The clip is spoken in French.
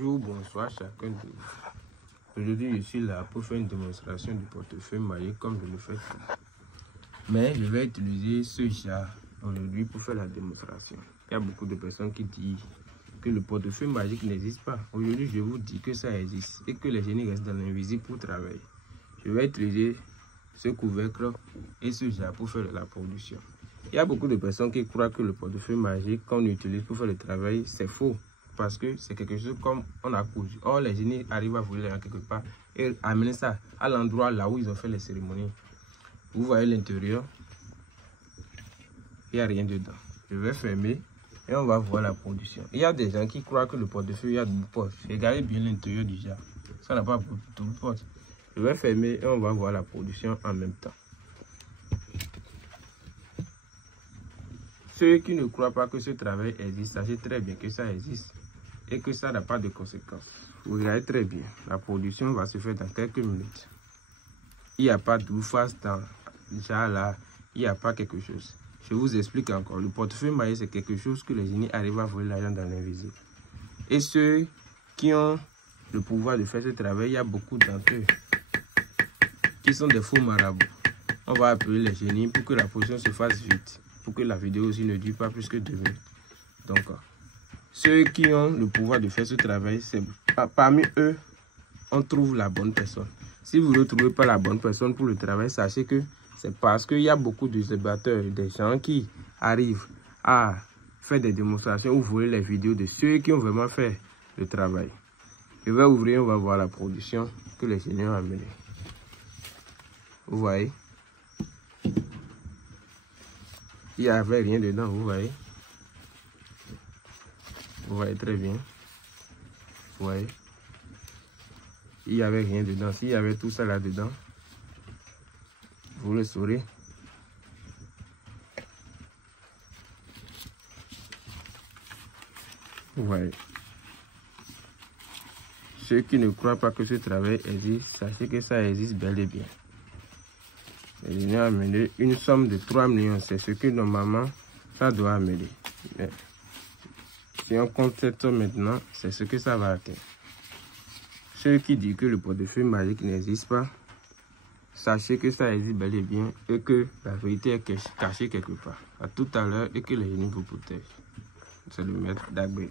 Bonjour, bonsoir chacun de vous. Aujourd'hui, je suis là pour faire une démonstration du portefeuille magique comme je le fais. Mais je vais utiliser ce jar aujourd'hui pour faire la démonstration. Il y a beaucoup de personnes qui disent que le portefeuille magique n'existe pas. Aujourd'hui, je vous dis que ça existe et que les génies restent dans l'invisible pour travailler. Je vais utiliser ce couvercle et ce jar pour faire de la production. Il y a beaucoup de personnes qui croient que le portefeuille magique qu'on utilise pour faire le travail, c'est faux. Parce que c'est quelque chose comme on a cousu. Or, les génies arrivent à voler quelque part et amener ça à l'endroit là où ils ont fait les cérémonies. Vous voyez l'intérieur. Il n'y a rien dedans. Je vais fermer et on va voir la production. Il y a des gens qui croient que le portefeuille a deux poches. Regardez bien l'intérieur du jar. Ça n'a pas de poche. Je vais fermer et on va voir la production en même temps. Ceux qui ne croient pas que ce travail existe, sachez très bien que ça existe et que ça n'a pas de conséquences. Vous regardez très bien, la production va se faire dans quelques minutes. Il n'y a pas d'où face dans le jar là, il n'y a pas quelque chose. Je vous explique encore, le portefeuille magique c'est quelque chose que les génies arrivent à voler l'argent dans l'invisible. Et ceux qui ont le pouvoir de faire ce travail, il y a beaucoup d'entre eux qui sont des faux marabouts. On va appeler les génies pour que la production se fasse vite. Pour que la vidéo aussi ne dure pas plus que 2 minutes. Donc, ceux qui ont le pouvoir de faire ce travail, c'est parmi eux, on trouve la bonne personne. Si vous ne trouvez pas la bonne personne pour le travail, sachez que c'est parce qu'il y a beaucoup de débatteurs, des gens qui arrivent à faire des démonstrations ou voler les vidéos de ceux qui ont vraiment fait le travail. Je vais ouvrir, on va voir la production que les génies ont amenée. Vous voyez? Il n'y avait rien dedans, vous voyez. Vous voyez très bien. Vous voyez. Il n'y avait rien dedans. S'il y avait tout ça là-dedans, vous le saurez. Vous voyez. Ceux qui ne croient pas que ce travail existe, sachez que ça existe bel et bien. Il a amené une somme de 3 millions. C'est ce que normalement ça doit amener. Mais si on compte cette somme maintenant, c'est ce que ça va atteindre. Ceux qui disent que le portefeuille magique n'existe pas, sachez que ça existe bel et bien et que la vérité est cachée quelque part. À tout à l'heure et que les génies vous protègent. C'est le maître d'Agbé.